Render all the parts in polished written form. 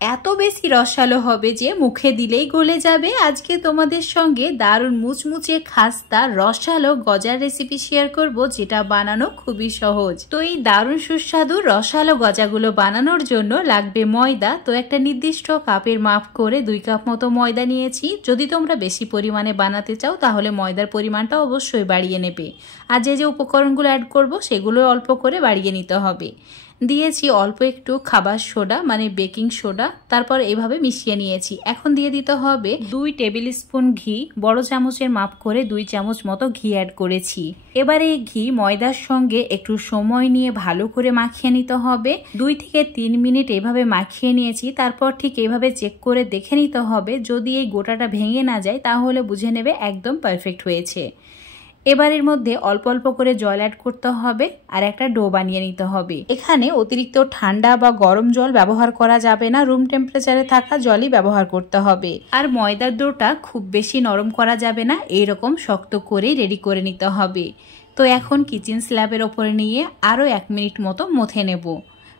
এত বেশি রসালো হবে যে মুখে দিলেই গলে যাবে। আজকে তোমাদের সঙ্গে দারুণ মুচমুচে খাস্তা রসালো গজার রেসিপি শেয়ার করব, যেটা বানানো খুবই সহজ। তো এই দারুণ সুস্বাদু রসালো গজাগুলো বানানোর জন্য লাগবে ময়দা। তো একটা নির্দিষ্ট কাপের মাপ করে 2 কাপ মতো ময়দা নিয়েছি। যদি তোমরা বেশি পরিমাণে বানাতে চাও তাহলে ময়দার পরিমাণটা অবশ্যই বাড়িয়ে নেবে। আর যে উপকরণগুলো অ্যাড করব সেগুলো অল্প করে বাড়িয়ে নিতে হবে। দিয়েছি অল্প একটু খাবার সোডা মানে বেকিং সোডা, তারপর এভাবে মিশিয়ে নিয়েছি। এখন দিয়ে দিতে হবে 2 টেবিল স্পুন ঘি। বড় চামচের মাপ করে 2 চামচ মতো ঘি অ্যাড করেছি। এবার এই ঘি ময়দার সঙ্গে একটু সময় নিয়ে ভালো করে মাখিয়ে নিতে হবে। 2 থেকে 3 মিনিট এভাবে মাখিয়ে নিয়েছি। তারপর ঠিক এভাবে চেক করে দেখে নিতে হবে, যদি এই গোটাটা ভেঙে না যায় তাহলে বুঝে নেবে একদম পারফেক্ট হয়েছে। এবার এর মধ্যে অল্প অল্প করে জল অ্যাড করতে হবে আর একটা ডো বানিয়ে নিতে হবে। এখানে অতিরিক্ত ঠান্ডা বা গরম জল ব্যবহার করা যাবে না, রুম টেম্পারেচারে থাকা জলই ব্যবহার করতে হবে। আর ময়দার ডোটা খুব বেশি নরম করা যাবে না, এইরকম শক্ত করেই রেডি করে নিতে হবে। তো এখন কিচেন স্ল্যাবের ওপরে নিয়ে আরও 1 মিনিট মতো মথে নেব।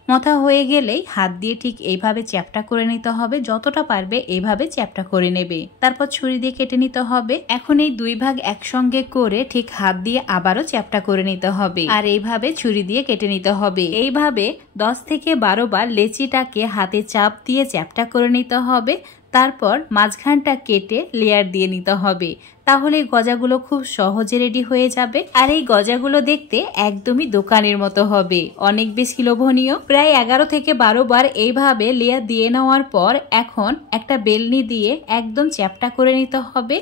মথা হয়ে গেলেই হাত দিয়ে ঠিক এইভাবে চ্যাপটা করে নিতে হবে। যতটা পারবে এইভাবে চ্যাপটা করে নেবে। তারপর ছুরি দিয়ে কেটে নিতে হবে। এখন এই 2 ভাগ একসঙ্গে করে ঠিক হাত দিয়ে আবারও চ্যাপটা করে নিতে হবে আর এইভাবে ছুরি দিয়ে কেটে নিতে হবে। এইভাবে 10 থেকে 12 বার লেচিটাকে হাতে চাপ দিয়ে চ্যাপটা করে নিতে হবে। তারপর মাঝখানটা কেটে লেয়ার দিয়ে নিতে হবে। তাহলে গজাগুলো খুব সহজে রেডি হয়ে যাবে। আর এই গজাগুলো দেখতে একদমই দোকানের মতো হবে, অনেক বেশি লোভনীয়। প্রায় 11 থেকে 12 বার এইভাবে লেয়ার দিয়ে নেওয়ার পর এখন একটা বেলনি দিয়ে একদম চ্যাপটা করে নিতে হবে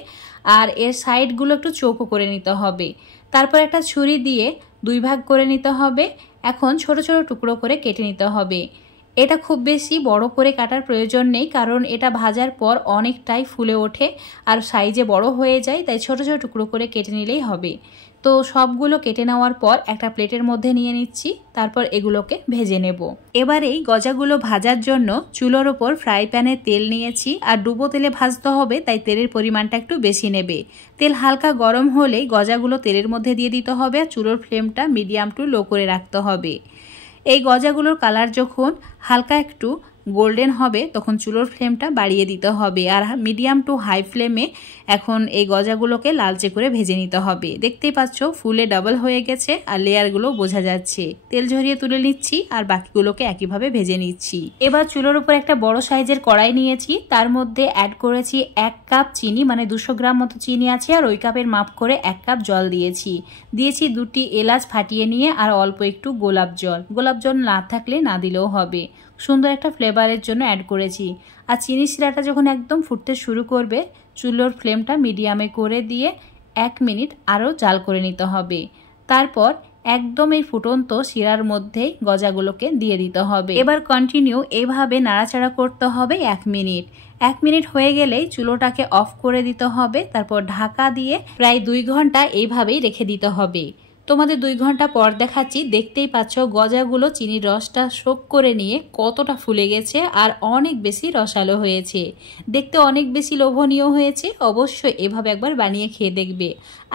আর এর সাইডগুলো একটু চৌকো করে নিতে হবে। তারপর একটা ছুরি দিয়ে 2 ভাগ করে নিতে হবে। এখন ছোট ছোট টুকরো করে কেটে নিতে হবে। এটা খুব বেশি বড় করে কাটার প্রয়োজন নেই, কারণ এটা ভাজার পর অনেকটাই ফুলে ওঠে আর সাইজে বড় হয়ে যায়, তাই ছোট ছোট টুকরো করে কেটে নিলেই হবে। তো সবগুলো কেটে নেওয়ার পর একটা প্লেটের মধ্যে নিয়ে নিচ্ছি। তারপর এগুলোকে ভেজে নেব। এবার এই গজাগুলো ভাজার জন্য চুলোর ওপর ফ্রাই প্যানে তেল নিয়েছি আর ডুবো তেলে ভাজতে হবে, তাই তেলের পরিমাণটা একটু বেশি নেবে। তেল হালকা গরম হলেই গজাগুলো তেলের মধ্যে দিয়ে দিতে হবে আর চুলোর ফ্লেমটা মিডিয়াম টু লো করে রাখতে হবে। এই গজাগুলোর কালার যখন হালকা একটু গোল্ডেন হবে তখন চুলোর ফ্লেমটা বাড়িয়ে দিতে হবে আর মিডিয়াম টু হাই ফ্লেমে এখন এই গজাগুলোকে লালচে করে ভেজে নিতে হবে। দেখতেই পাচ্ছ ফুলে ডাবল হয়ে গেছে আর লেয়ারগুলো বোঝা যাচ্ছে। তেল ঝরিয়ে তুলে নিচ্ছি আর বাকিগুলোকে একইভাবে ভেজে নিচ্ছি। এবার চুলোর উপর একটা বড় সাইজের কড়াই নিয়েছি, তার মধ্যে অ্যাড করেছি 1 কাপ চিনি মানে 200 গ্রাম মতো চিনি আছে আর ওই কাপের মাপ করে 1 কাপ জল দিয়েছি। 2টি এলাচ ফাটিয়ে নিয়ে আর অল্প একটু গোলাপ জল না থাকলে না দিলেও হবে, সুন্দর একটা ফ্লেভারের জন্য অ্যাড করেছি। আর চিনি শিরাটা যখন একদম ফুটতে শুরু করবে চুলোর ফ্লেমটা মিডিয়ামে করে দিয়ে 1 মিনিট আরও জাল করে নিতে হবে। তারপর একদম এই ফুটন্ত শিরার মধ্যেই গজাগুলোকে দিয়ে দিতে হবে। এবার কন্টিনিউ এইভাবে নাড়াচাড়া করতে হবে 1 মিনিট। 1 মিনিট হয়ে গেলেই চুলোটাকে অফ করে দিতে হবে। তারপর ঢাকা দিয়ে প্রায় 2 ঘন্টা এইভাবেই রেখে দিতে হবে। তোমাদের 2 ঘন্টা পর দেখাচ্ছি। দেখতেই পাচ্ছ গজাগুলো চিনির রসটা শোক করে নিয়ে কতটা ফুলে গেছে আর অনেক বেশি রসালো হয়েছে, দেখতে অনেক বেশি লোভনীয় হয়েছে। অবশ্যই এভাবে একবার বানিয়ে খেয়ে দেখবে।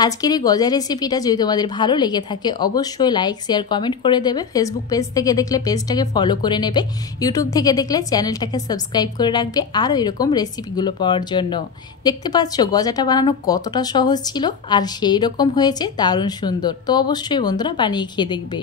আজকের এই গজা রেসিপিটা যদি তোমাদের ভালো লেগে থাকে অবশ্যই লাইক শেয়ার কমেন্ট করে দেবে। ফেসবুক পেজ থেকে দেখলে পেজটাকে ফলো করে নেবে, ইউটিউব থেকে দেখলে চ্যানেলটাকে সাবস্ক্রাইব করে রাখবে আরও এরকম রেসিপিগুলো পাওয়ার জন্য। দেখতে পাচ্ছ গজাটা বানানো কতটা সহজ ছিল আর সেই রকম হয়েছে, দারুণ সুন্দর। তো অবশ্যই বন্ধুরা বানিয়ে খেয়ে দেখবে।